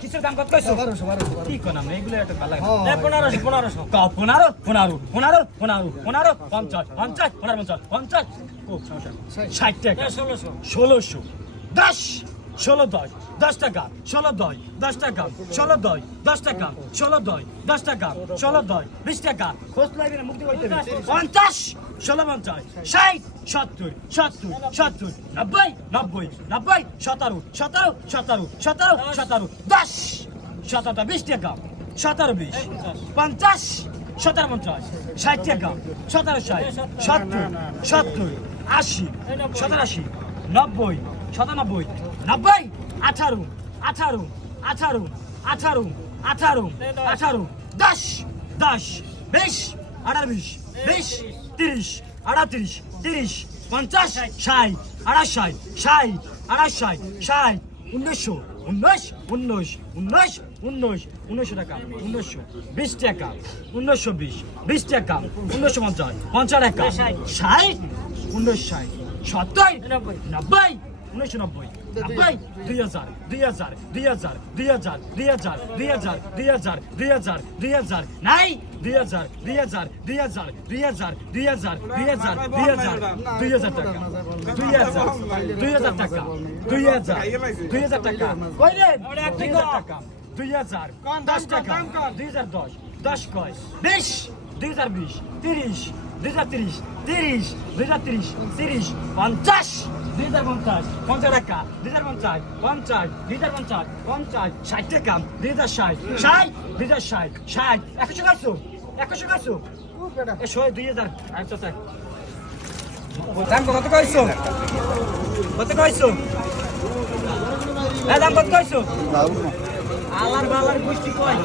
খিচুড়ির দাম কত কইছো? 1200 1200 ঠিক কোন আমরা এগুলো একটা ভালো লাগে। 1500 1500 কা 15 15 15 15 15 50 50 15 50 50 60 টাকা। 1600 1600 পঞ্চাশ! ষোলো পঞ্চাশ ষাট, সত্তর সত্তর সত্তর, নব্বই নব্বই নব্বই, সতেরো সতেরো সতেরো সতেরো সতেরো, দশ, সতেরোটা বিশ টাকা, সতেরো বিশ, পঞ্চাশ, সতেরো পঞ্চাশ, ষাট টাকা, সতেরো ষাট, সত্তর সত্তর, আশি, সতেরো আশি, নব্বই, সাতানব্বই, নব্বই, আঠারো আঠারো আঠারো আঠারো আঠারো আঠারো, দশ দশ, বিশ, আঠারো বিশ বিশ তিরিশ, আড়াত্রিশ, তিরিশ, পঞ্চাশ, ষাট আড়াই ষাট ষাট ষাট উনিশশো উনিশ উনিশ উনিশ উনিশ উনিশশো টাকা উনিশশো বিশ টাকা উনিশশো বিশ বিশ টাকা উনিশশো পঞ্চাশ পঞ্চাশ টাকা, ষাট, উনিশ, ষাট, সত্তর, নব্বই উনিশশো নব্বই। নব্বই দুই হাজার দুই হাজার দুই হাজার দুই হাজার দুই হাজার দুই হাজার দুই হাজার দুই হাজার দুই হাজার নাই দুই হাজার দুই হাজার দুই হাজার দুই হাজার দুই হাজার দুই হাজার দুই হাজার দুই হাজার টাকা দুই হাজার দুই হাজার টাকা দুই হাজার দুই হাজার টাকা কই রে দুই হাজার টাকা দুই হাজার দশ টাকা দুই হাজার দশ দশ কয় বিশ দুই হাজার বিশ তিরিশ দুই হাজার তিরিশ তিরিশ দুই হাজার তিরিশ তিরিশ পঞ্চাশ দুই হাজার পঞ্চাশ দুই হাজার পঞ্চাশ পঞ্চাশ দুই হাজার পঞ্চাশ পঞ্চাশ, ষাট টাকা দুই হাজার ষাট ষাট দুই হাজার ষাট ষাট, একশো কাছো একশো একশো দুই হাজার আচ্ছা স্যার দাম কত কইছো? কত কইছো? দাম কত কইছো? আলার বালার গোষ্ঠী কয়?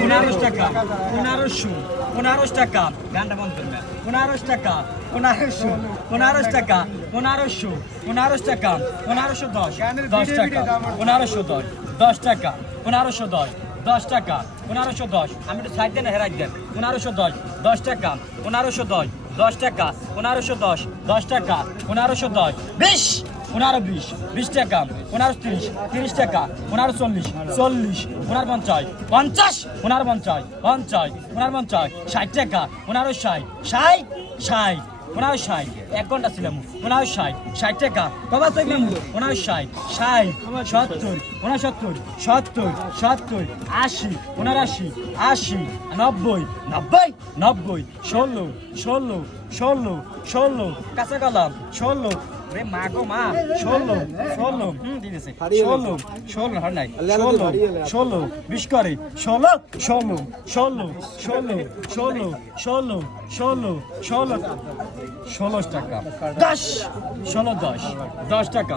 পনেরোশো টাকা পনেরোশো পনেরোশো টাকা। গানটা বন্ধ করবে। পনেরোশো টাকা পনেরোশো পনেরোশো টাকা পনেরোশো পনেরোশো টাকা পনেরোশো দশ দশ টাকা পনেরোশো দশ দশ টাকা পনেরোশো দশ দশ টাকা পনেরোশো দশ। আমি একটু সাইড দেন হেরাই দেন। পনেরোশো দশ দশ টাকা পনেরোশো দশ দশ টাকা পনেরোশো দশ দশ টাকা পনেরোশো দশ। বিশ! পনেরো বিশ বিশ টাকা, পনেরো তিরিশ তিরিশ টাকা, পনেরো চল্লিশ চল্লিশ, পনেরো পঞ্চাশ পঞ্চাশ, পনেরো পঞ্চাশ পঞ্চাশ, পনেরো পঞ্চাশ, ষাট টাকা, পনেরো ষাট ষাট ষাট, পনেরো ষাট, এক ঘণ্টা ছিলাম পনেরো ষাট ষাট টাকা কবার থাকলাম পনেরো ষাট ষাট, সত্তর, পনেরো সত্তর সত্তর সত্তর, আশি, পনেরো আশি আশি, নব্বই নব্বই নব্বই, ষোলো ষোলো ষোলো ষোলো, কাঁচা গেলাম ষোলো মা গো মা। ষোলো ষোলো হুম আছে ষোলো ষোলো হয় নাই। ষোলো ষোলো বিশ করে। ষোলো ষোলো ষোলো ষোলো ষোলো ষোলো ষোলো ষোলো ষোলো টাকা। দশ ষোলো দশ দশ টাকা।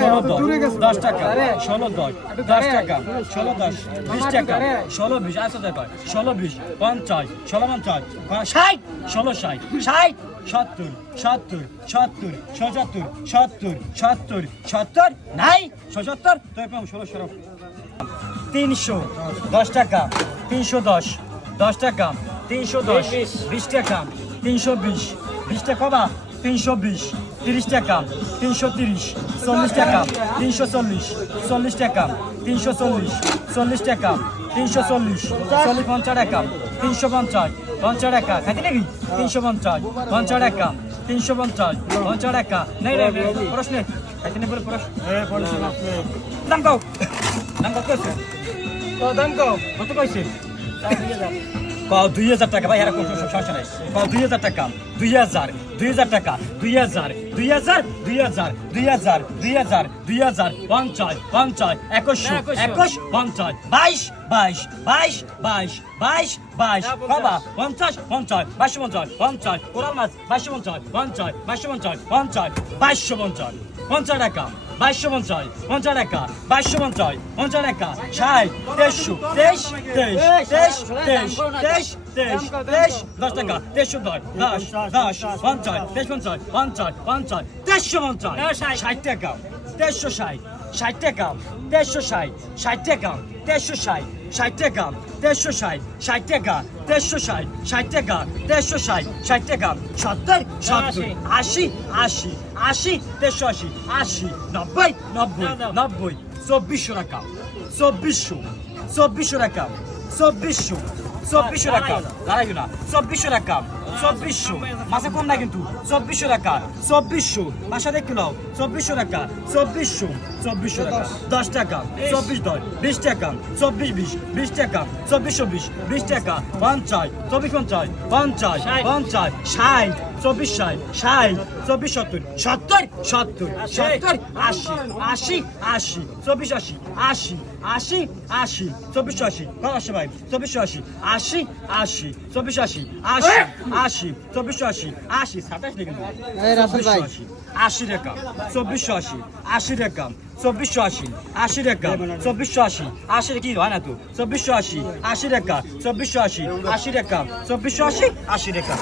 ষোলো দশ দশ টাকা ষোলো দশ দশ টাকা ষোলো দশ বিশ টাকা ষোলো বিশ আচ্ছা টাকা ষোলো বিশ পঞ্চাশ ষোলো পঞ্চাশ ষাট ষোলো ষাট ষাট সত্তর সত্তর সত্তর সত্তর সত্তর সত্তর সত্তর? নাই? সত্তর তো এখন ষোলো ষোলো তিনশো দশ টাকা। তিনশো দশ দশ টাকা। তিনশো দশ বিশ টাকা। তিনশো বিশ বিশ টাকা বা তিনশো বিশ তিরিশ টাকা। তিনশো তিরিশ চল্লিশ টাকা। তিনশো চল্লিশ চল্লিশ টাকা। তিনশো চল্লিশ চল্লিশ টাকা। তিনশো চল্লিশ চল্লিশ পঞ্চাশ টাকা। তিনশো পঞ্চাশ পঞ্চাশ টাকা। খাইতে নাকি তিনশো পঞ্চাশ। পঞ্চাশ টাকা। তিনশো পঞ্চাশ। পঞ্চাশ টাকা। নেই রে প্রশ্ন খাইতে নেই বলে প্রশ্ন দাম কও। দাম কত কইছে? দাম কও। কত কইছে? কও দুই হাজার টাকা। ভাই এরা কোনো সমস্যা নাই কও দুই হাজার টাকা। দুই হাজার। দুই হাজার টাকা। দুই হাজার। দুই হাজার। দুই হাজার। দুই হাজার। দুই হাজার। দুই হাজার। পঞ্চাশ। পঞ্চাশ। একুশশো। একুশ। পঞ্চাশ। বাইশ। বাইশ। বাইশ। বাইশ। বাইশ বাইশ বাবা পঞ্চাশ। পঞ্চাশ বাইশশো পঞ্চাশ পঞ্চাশ কোরাল মাছ বাইশশো পঞ্চাশ পঞ্চাশ বাইশশো পঞ্চাশ পঞ্চাশ বাইশশো পঞ্চাশ পঞ্চাশ টাকা বাইশশো পঞ্চাশ পঞ্চাশ টাকা বাইশশো পঞ্চাশ পঞ্চাশ টাকা ষাট তেইশ তেইশ তেইশ তেইশ তেইশ তেইশ তেইশ দশ টাকা তেইশশো দশ দশ দশ পঞ্চাশ তেইশ পঞ্চাশ পঞ্চাশ পঞ্চাশ তেইশশো পঞ্চাশ ষাট টাকা তেইশশো ষাট ষাট টাকা তেইশশো ষাট ষাট টাকা তেইশশো ষাট ষাট টাকা। তেইশশো ষাট ষাট টাকা। তেইশশো ষাট ষাট টাকা। তেইশশো ষাট ষাট টাকা। সত্তর সত্তর আশি আশি আশি তেইশশো আশি আশি নব্বই নব্বই নব্বই চব্বিশশো টাকা। চব্বিশশো চব্বিশশো টাকা। চব্বিশশো চব্বিশশো টাকা। দাঁড়াই না। চব্বিশশো টাকা। চব্বিশশো। মাসে কম না কিন্তু। চব্বিশশো টাকা। চব্বিশশো। বাসা দেখতে নাও। চব্বিশশো টাকা। চব্বিশশো। চব্বিশশো টাকা। দশ টাকা। চব্বিশ দশ। বিশ টাকা। চব্বিশ বিশ। বিশ টাকা। চব্বিশশো বিশ। বিশ টাকা। পঞ্চাশ। চব্বিশ পঞ্চাশ। পঞ্চাশ। পঞ্চাশ। ষাট। চব্বিশ ষাট। ষাট। চব্বিশ সত্তর। সত্তর। সত্তর। সত্তর। আশি। আশি। আশি। চব্বিশ আশি। আশি। আশি। আশি। চব্বিশশো আশি। আশি ভাই। চব্বিশশো আশি। আশি। আশি। চব্বিশশো আশি। আশি। আশি চব্বিশশো আশি আশি সাতাশ রাসেল ভাই। আশি টাকা চব্বিশশো আশি আশি টাকা চব্বিশশো আশি আশি টাকা চব্বিশশো আশি আশি কি হয় না তো? চব্বিশশো আশি আশি টাকা চব্বিশশো আশি আশি টাকা চব্বিশশো আশি আশি টাকা।